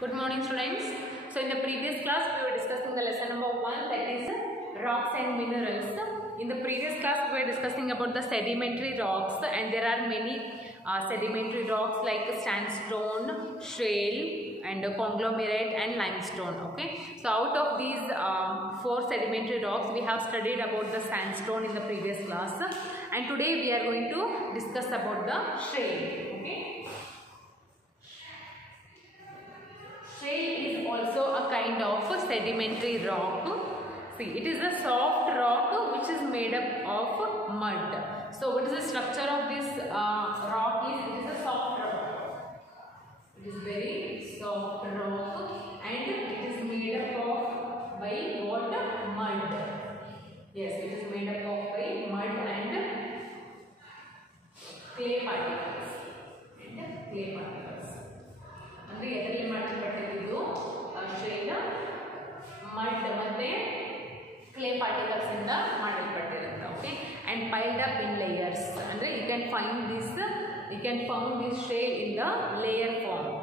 Good morning, students. So in the previous class we were discussing the lesson number 1, that is rocks and minerals. In the previous class we were discussing about the sedimentary rocks, and there are many sedimentary rocks like sandstone, shale and conglomerate and limestone. Okay, so out of these 4 sedimentary rocks we have studied about the sandstone in the previous class, and today we are going to discuss about the shale. Okay, shale is also a kind of sedimentary rock. See, it is a soft rock which is made up of mud. So what is the structure of this rock is, it is a soft rock. It is very soft rock and it is made up of by what? Mud. Yes, it is made up of by mud and clay particles. ಅಂದ್ರೆ ಎದರಲ್ಲಿ ಮಾಡಲ್ಪಟ್ಟಿದ್ದು shale mud ಮತ್ತೆ clay particles ಇಂದ ಮಾಡಲ್ಪಟ್ಟಿರುತ್ತೆ. Okay, and piled up in layers. ಅಂದ್ರೆ you can found this shale in the layer form,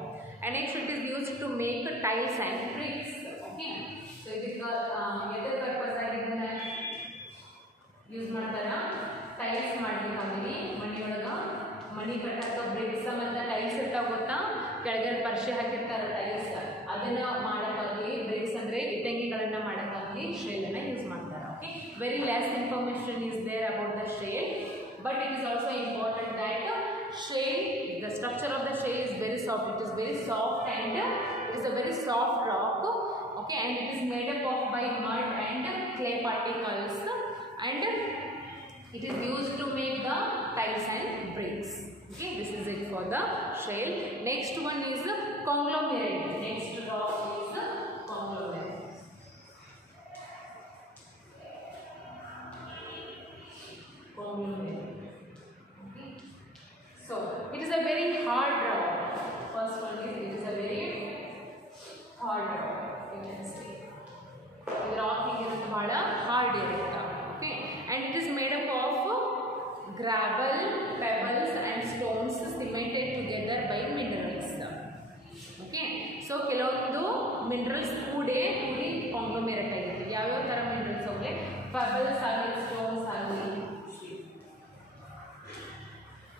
and next it is used to make tiles and bricks. Okay, so ಇದಕ್ಕೆ ಎದರ್ purpose ಆಗಿದ್ದ use ಮಾಡ್ತಾರ? Tiles ಮಾಡ್ಲಿಕ್ಕೆ ಮನೆಯೊಳಗ ಮನಿ ಕಟ್ಟಕ ಬ್ರಿಕ್ಸ್ ಮತ್ತು tiles ಇರ್ತಾವ ಗೊತ್ತಾ, ಕೆಳಗಡೆ ಪರ್ಷೆ ಹಾಕಿರ್ತಾರೆ ಟೈಲ್ಸ್, ಅದನ್ನ ಮಾಡೋಕ್ಕಾಗಲಿ ಬ್ರಿಕ್ಸ್ ಅಂದರೆ ಇಟ್ಟಂಗಿಗಳನ್ನ ಮಾಡೋಕ್ಕಾಗಲಿ ಶೇಲನ್ನು ಯೂಸ್ ಮಾಡ್ತಾರೆ. Okay, very less information is there about the shale, but it is also important that shale, the structure of the shale is very soft. It is very soft and it is a very soft rock. Okay, and it is made up of by mud and clay particles, and it is used to make the tiles and bricks. Okay, this is it for the shale. Next one is conglomerate. Next rock is conglomerate. Conglomerate. Okay, so it is a very hard rock. First one is it is a very hard rock. You can see the rock is bada hard irutta. Okay, and it is made up of gravel, pebbles and stones cemented together by minerals. Okay, so ಕೆಲವೊಂದು minerals ಕೂಡಿ ಕಾಂಗ್ಲೋಮೆರೇಟ್ ಆಗಿದೆ. ಯಾವ್ಯಾವ ಥರ minerals ಹೋಗಲಿ, pebbles ಆಗಲಿ, stones ಆಗಲಿ,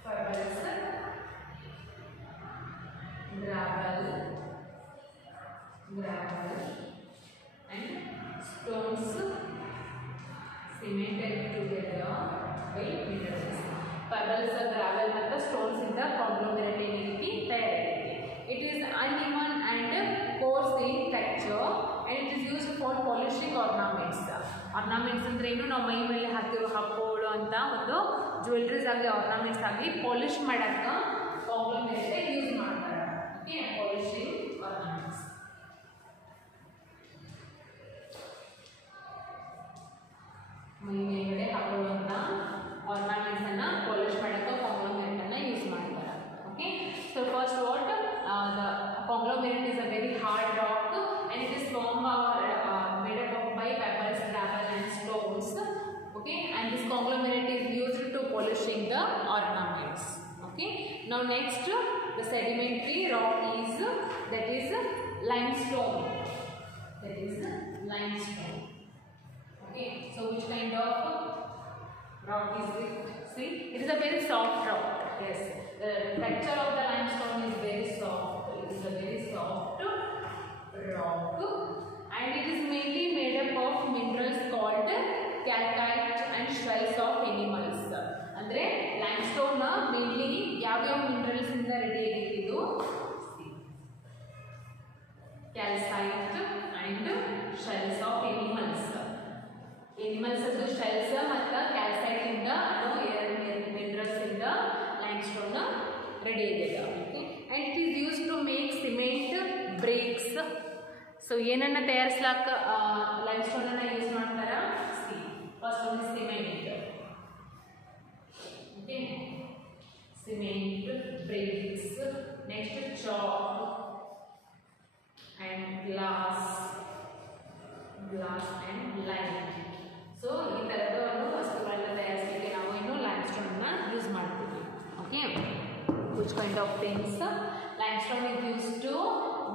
pebbles, gravel and stones cemented together by minerals. Pebbles, gravel ಮತ್ತು stones ಇಂದ conglomerate ಏನೈತಿ ತಯಾರಾಗಿದೆ. It is uneven and coarse in texture and it is used for polishing ornaments. Ornaments ಅಂದ್ರೆ ಏನು, ನಾವು ಮೈ ಮೇಲೆ ಹಾಕೊಳ್ಳೋ ಅಂತ ಒಂದು ಜ್ಯುವೆಲ್ರೀಸ್ ಆಗಲಿ ಆರ್ನಮೆಂಟ್ಸ್ ಆಗಲಿ ಪಾಲಿಶ್ ಮಾಡಕ್ಕೆ conglomerate ಯೂಸ್ ಮಾಡ್ತಾರೆ. Okay, polishing ornaments. ಮೈ ಮೇಲ್ಗಡೆ ಹಾಕೊಳ್ಳುವಂಥ ಆರ್ನಮೆಂಟ್ಸ್ ಅನ್ನ ಪಾಲಿಶ್ ಮಾಡಕ್ಕೆ conglomerate ಅನ್ನ ಯೂಸ್ ಮಾಡ್ತಾರೆ. Okay, so first what the conglomerate is a very hard rock and it is formed made up of by pebbles, gravel and stones. Okay, and this conglomerate is used to polishing the ornaments. Okay, now next the sedimentary rock is that is limestone. Okay, so which kind of rock is it? See, it is a very soft rock. Yes, the texture of the limestone is very soft. It is a very soft rock and it is mainly made up of minerals called calcite and shells of animals. Andre limestone mainly ಯಾವ minerals ಇಂದ ready ಆಗಿದ್ದು? Calcite and shells of animals. Animals ಅದು shells ಮತ್ತು calcite ಇಂದ ಅದು minerals ಇಂದ limestone ready ಆಗಿದೆ. Okay, and it is used to make cement, bricks. So ಏನನ್ನ ತಯಾರಿಸ್ಲಾಕ ಲೈಮ್ಸ್ಟೋನ್ ಅನ್ನ ಯೂಸ್ ಮಾಡ್ತಾರ? See, first one is cement. Okay, cement, bricks, next chalk and glass and lime. So ಈ ಥರದ ಒಂದು ವಸ್ತುಗಳನ್ನ ತಯಾರಿಸಲಿಕ್ಕೆ ನಾವು ಇನ್ನು ಲೈಮ್ಸ್ಟೋನ್ ಅನ್ನ ಯೂಸ್ ಮಾಡ್ತೀವಿ. Okay, which kind of things? Limestone is used to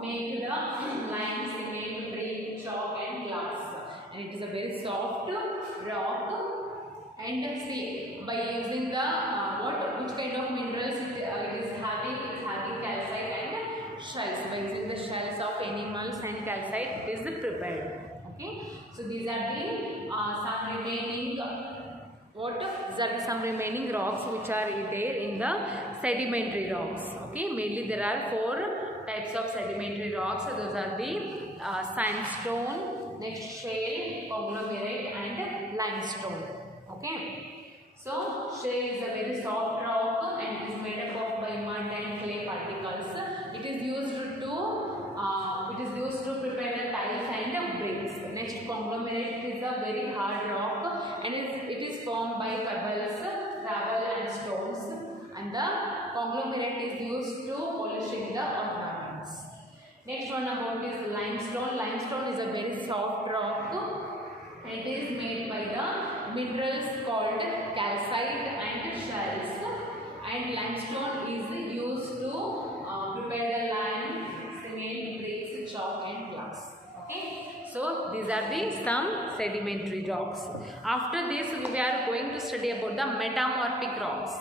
make the lime, cement, brick, chalk and glass. And it is a very soft rock. And see, by using the which kind of minerals it is having? It is having calcite and shells. By using the shells of animals and calcite, it is prepared. Okay. So these are the some remaining These are some remaining rocks which are there in the sedimentary rocks. Okay. Mainly there are 4 types of sedimentary rocks. Those are the sandstone, next shale, conglomerate and limestone. Okay. So shale is a very soft rock and it is made up of by mud and clay particles. It is used to prepare the tiles and bricks. Next, conglomerate is a very hard rock and it is formed by pebbles, gravel and stones. And the conglomerate is used to polishing the ornaments. Next one about is limestone. Limestone is a very soft rock. It is made by the minerals called calcite and shells. And limestone is used to prepare the lime, cement, bricks, chalk and glass. Okay. So these are the some sedimentary rocks. After this we are going to study about the metamorphic rocks.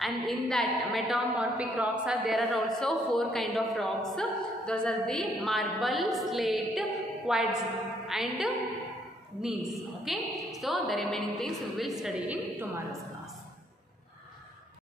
And in that metamorphic rocks there are also 4 kind of rocks. Those are the marble, slate, quartz and gneiss. Okay. So the remaining things we will study in tomorrow's class.